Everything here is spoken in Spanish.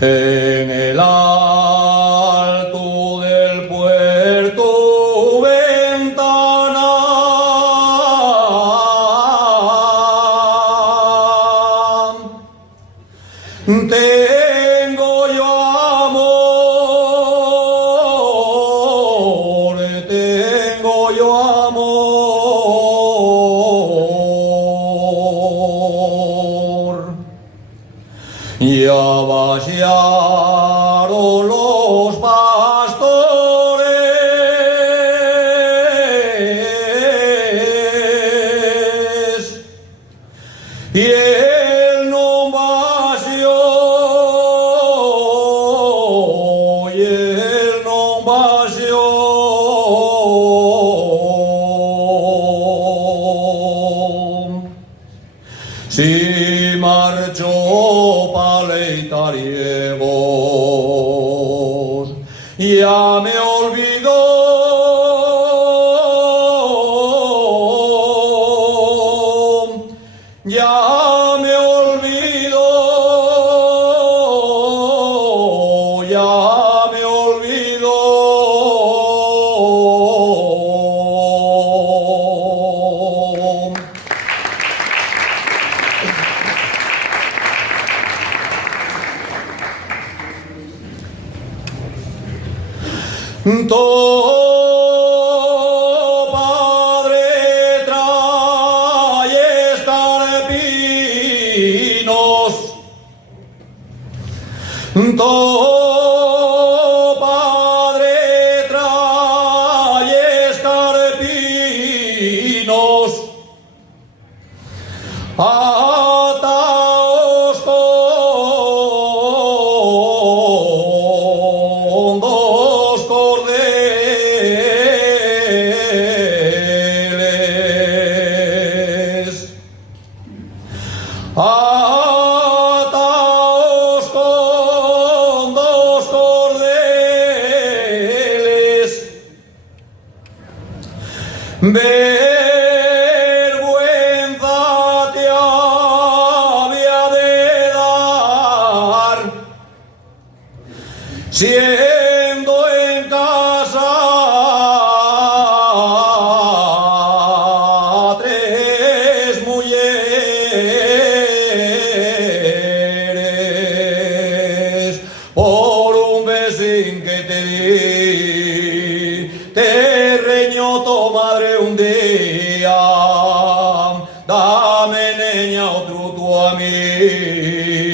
En el alto del puerto ventana tengo yo amor, tengo yo amor. Ya vaciaron los pastores y él no vació, y él no vació. Si marchó paleitariegos, ya me olvidó, ya me olvidó, ya me olvidó. Todo padre trae escarpinos, todo padre trae escarpinos, ataos con dos cordeles, ataos con dos cordeles. Vergüenza te había de dar, siendo en casa tres mujeres, por un besín que te di, te reñó tu madre un día, dame niña otro tú a mí.